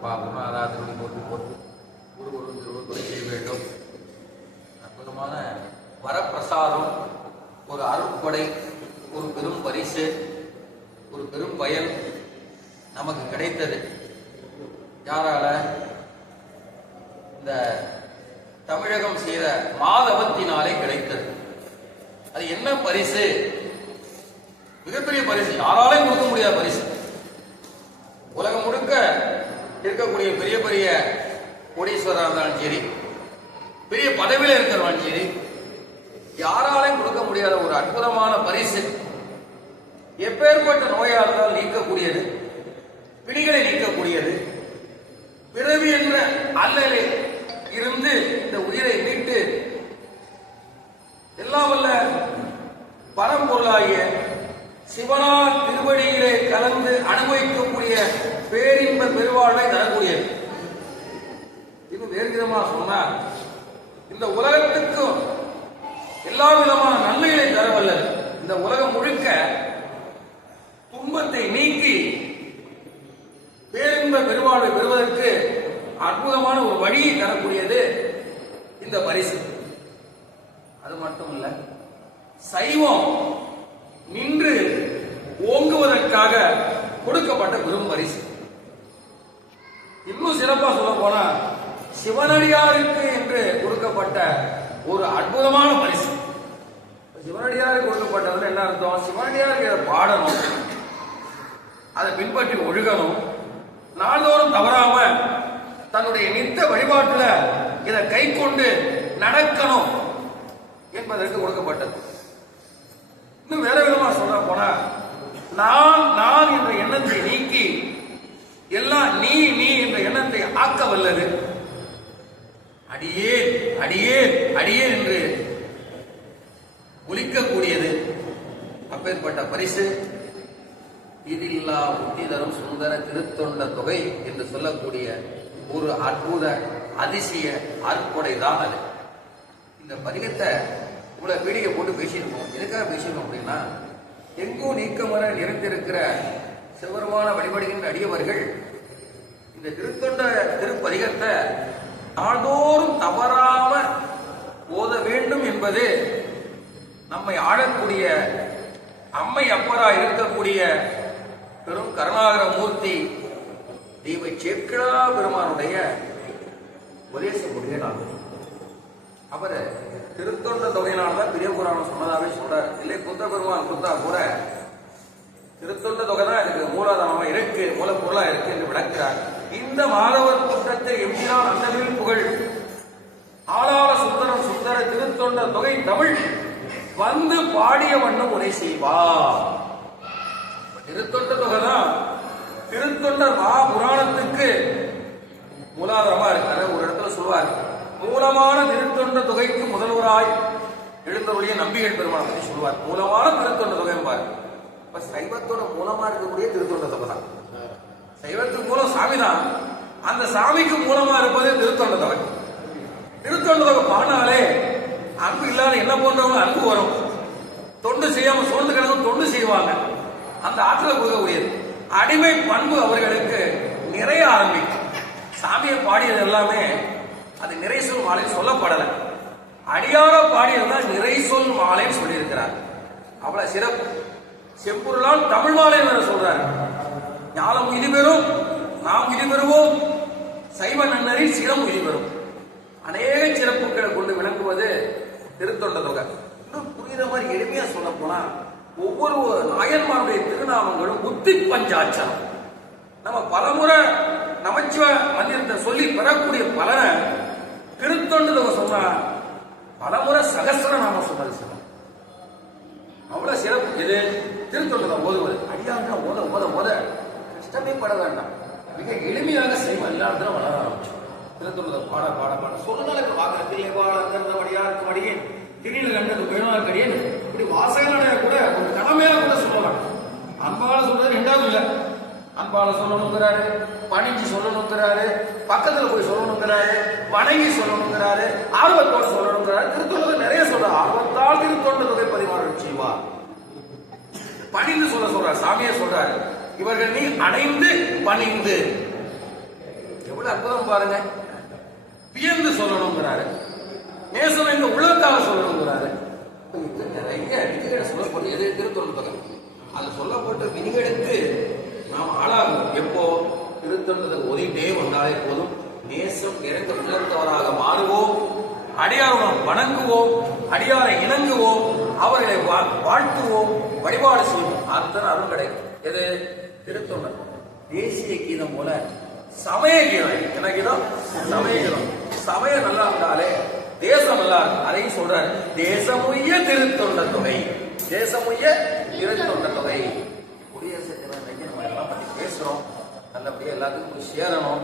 அப்பா குருநாதாதிரி போட்டு போட்டு ஒரு ஒரு திருவருளை செய்ய வேண்டும். அற்புதமான வரப்பிரசாதம் ஒரு அருட்கொடை ஒரு பெரும் பரிசு ஒரு பெரும் பயன் நமக்கு கிடைத்தது. யாரால இந்த தமிழகம் செய்த மாதவத்தினாலே கிடைத்தது. அது என்ன பரிசு? மிகப்பெரிய பரிசு. யாராலையும் கொடுக்க முடியாத பரிசு. உலகம் முழுக்க இருக்கக்கூடிய பெரிய பெரிய கோடீஸ்வரராக இருந்தாலும் சரி பெரிய பதவியில் இருக்கிறவன் சரி யாராலையும் கொடுக்க முடியாத ஒரு அற்புதமான பரிசு. எப்பேற்பட்ட நோயாக இருந்தால் நீக்கக்கூடியது பிடிகளை நீக்கக்கூடியது. பிறவி என்ற அல்லலில் இருந்து இந்த உயிரை மீட்டு எல்லாம் வல்ல பரம்பொருளாகிய சிவனால் திருவடியிலே கலந்து அனுபவிக்கக்கூடிய பேரின்ப பெருவாழ்வை தரக்கூடியது இன்னும் வேறு விதமா சொன்னா இந்த உலகத்துக்கும் எல்லா விதமான நன்மைகளை தரவல்லது இந்த உலகம் முழுக்க துன்பத்தை நீக்கி பேரின்ப பெருவாழ்வை பெறுவதற்கு அற்புதமான ஒரு வழியை தரக்கூடியது இந்த பரிசு. அது மட்டும் இல்ல சைவம் நின்று கொடுக்கப்பட்ட பெரும் பரிசு. இன்னும் சிறப்பா சொல்ல போனா சிவனடியாருக்கு என்று கொடுக்கப்பட்ட ஒரு அற்புதமான பரிசு. சிவனடியாருக்கு கொடுக்கப்பட்டதுல என்ன அர்த்தம்? சிவனடியாருக்கு இதை பாடணும். அதை பின்பற்றி ஒழுகணும். நாள்தோறும் தவறாம தன்னுடைய நித்த வழிபாட்டுல இதை கை கொண்டு நடக்கணும் என்பதற்கு கொடுக்கப்பட்டது. இன்னும் வேற விதமா சொல்ல போனா நான் நான் என்ற எண்ணத்தை நீக்கி எல்லாம் நீ நீ என்ற எண்ணத்தை ஆக்க வல்லது. அடியே அடியே அடியே என்று ஒலிக்கக்கூடியது. அப்பேற்பட்ட பரிசு இதில்லா புத்தி தரும் சுந்தர திருத்தொண்ட தொகை என்று சொல்லக்கூடிய ஒரு அற்புத அதிசய அற்புடை தான் அது. இந்த பதிகத்தை இவ்வளவு பீடிகை போட்டு பேசியிருக்கோம். எதுக்காக பேசியிருக்கோம் அப்படின்னா எங்கோ நீக்கமர நிறைந்திருக்கிற சிவருமான வழிபடுகின்ற அடியவர்கள் இந்த திருத்தொண்ட திருப்பதிகத்தை நாள்தோறும் தவறாம ஓத வேண்டும் என்பது நம்மை ஆளக்கூடிய அம்மை அப்பரா இருக்கக்கூடிய பெரும் கருணாகர மூர்த்தி தெய்வ சேக்கிழா பெருமானுடைய உபதேச முடியலாகும் அவர் திருத்தொண்ட தொகையினாலதான் பெரிய புராணம் சொன்னதாவே சொல்றாரு. இல்லை புத்த பெருமான் கொடுத்தா கூட திருத்தொண்ட தொகை தான் இருக்கு. மூலாதாரமா இருக்கு மூலப்பொருளா இருக்கு என்று விளக்கிறார். இந்த மாதவர் கூட்டத்தில் எம்பிரான் அந்தமிழ் புகழ். ஆளாள சுந்தரம் சுந்தர திருத்தொண்ட தொகை தமிழ். வந்து பாடிய வண்ணம் உரை செய்வா திருத்தொண்ட தொகை தான் திருத்தொண்டர் மகாபுராணத்துக்கு மூலாதாரமா இருக்காரு. ஒரு இடத்துல சொல்லுவார் மூலமான திருத்தொண்ட தொகைக்கு முதல்வராய் எழுந்தருடைய நம்பிகள் பெருமாள் பற்றி சொல்லுவார். மூலமான திருத்தொண்ட தொகை பாரு. இப்ப சைவத்தோட மூலமா இருக்கக்கூடிய திருத்தொண்ட தொகை தான். சைவத்துக்கு மூலம் சாமி தான் அந்த சாமிக்கு மூலமா இருப்பது திருத்தொண்ட தொகை. திருத்தொண்ட தொகை பாடினாலே அன்பு இல்லாத என்ன போன்றவங்க அன்பு வரும். தொண்டு செய்யாம சோர்ந்து கிடந்து தொண்டு செய்வாங்க. அந்த ஆற்றலை கொடுக்கக்கூடியது. அடிமை பண்பு அவர்களுக்கு நிறைய ஆரம்பிக்கும். சாமியை பாடியது எல்லாமே அது நிறை சொல் மாலை அடியார பாடியதுதான் நிறை சொல் மாலைன்னு சொல்லியிருக்கிறார். அவ்வளவு சிறப்பு. செம்பொருளால் தமிழ் மாலை வேற சொல்றாரு. ஞானம் இது பெறும் நாம் இது பெறுவோம். சைவ நன்னரில் சிரம் இது பெறும். அநேக சிறப்புகளை கொண்டு விளங்குவது திருத்தொண்ட தொகை. இன்னும் புரியுற மாதிரி எளிமையா சொல்ல போனா ஒவ்வொரு நாயன்மாருடைய திருநாமங்களும் புத்தி பஞ்சாட்சரம். நம்ம பலமுறை நமச்சிவ மந்திரத்தை சொல்லி பெறக்கூடிய பலனை திருத்தொண்டு தொகை சொன்னா பலமுறை சகசர நாம சொன்னது அவ்வளவு சிறப்பு. இது திருத்தொண்டதை ஓதுவது. அடியாங்க ஓத ஓத ஓத. கஷ்டமே பட வேண்டாம். மிக எளிமையாக செய்வ எல்லா இடத்துல வளர ஆரம்பிச்சோம் திருத்தொண்டதை பாட பாட பாட. சொல்லுனால இப்ப வாக்குறதில்லை பாட வடியாருக்கு வடியே திரியில் கண்டது வேணாக்கடியேன். இப்படி வாசகனுடைய கூட ஒரு கடமையா கூட சொல்லலாம் அன்பால் அன்பால சொல்லணுங்கிறாரு பணிஞ்சு சொல்லணுங்கிறாரு பக்கத்துல போய் சொல்லணுங்கிறாரு வணங்கி சொல்லணுங்கிறாரு ஆர்வத்தோடு சொல்லணுங்கிறாரு. திருத்தொண்டது நிறைய சொல்ற ஆர்வத்தால் திருத்தொண்டு தொகை பதிவாளர் செய்வா பணிந்து சொல்ல சொல்றாரு சாமியை சொல்றாரு. இவர்கள் நீ அடைந்து பணிந்து. எவ்வளவு அற்புதம் பாருங்க. வியந்து சொல்லணுங்கிறாரு. நேசம் இந்த உலகத்தால சொல்லணுங்கிறாரு. நிறைய அடிக்கடி சொல்லப்படுது எது திருத்தொழில் தொகை அது சொல்லப்பட்டு விதிகளுக்கு நாம் ஆளாகும் எப்போ? திருத்தொண்டத்தை ஒதுக்கிட்டே வந்தாலே போதும். நேசம் நிறைந்த உள்ளத்தவராக மாறுவோம். அடியாருடன் வணங்குவோம். அடியாரை இணங்குவோம். அவர்களை வாழ்த்துவோம். வழிபாடு செய்வோம். அத்தனை அருள் கிடைக்கும். எது? திருத்தொண்டர் தேசிய கீதம் போல சமய கீதம். என்ன கீதம்? சமய கீதம். சமயம் நல்லா இருந்தாலே தேசம் நல்லா இருக்கும். அதையும் சொல்றாரு. தேசமுய்ய திருத்தொண்ட தொகை. தேசமுய்ய திருத்தொண்ட தொகை. குடியரசு தினம் அன்னைக்கு நம்ம எல்லாம் பத்தி பேசுறோம். நல்லபடியா எல்லாத்துக்கும் போய் சேரணும்.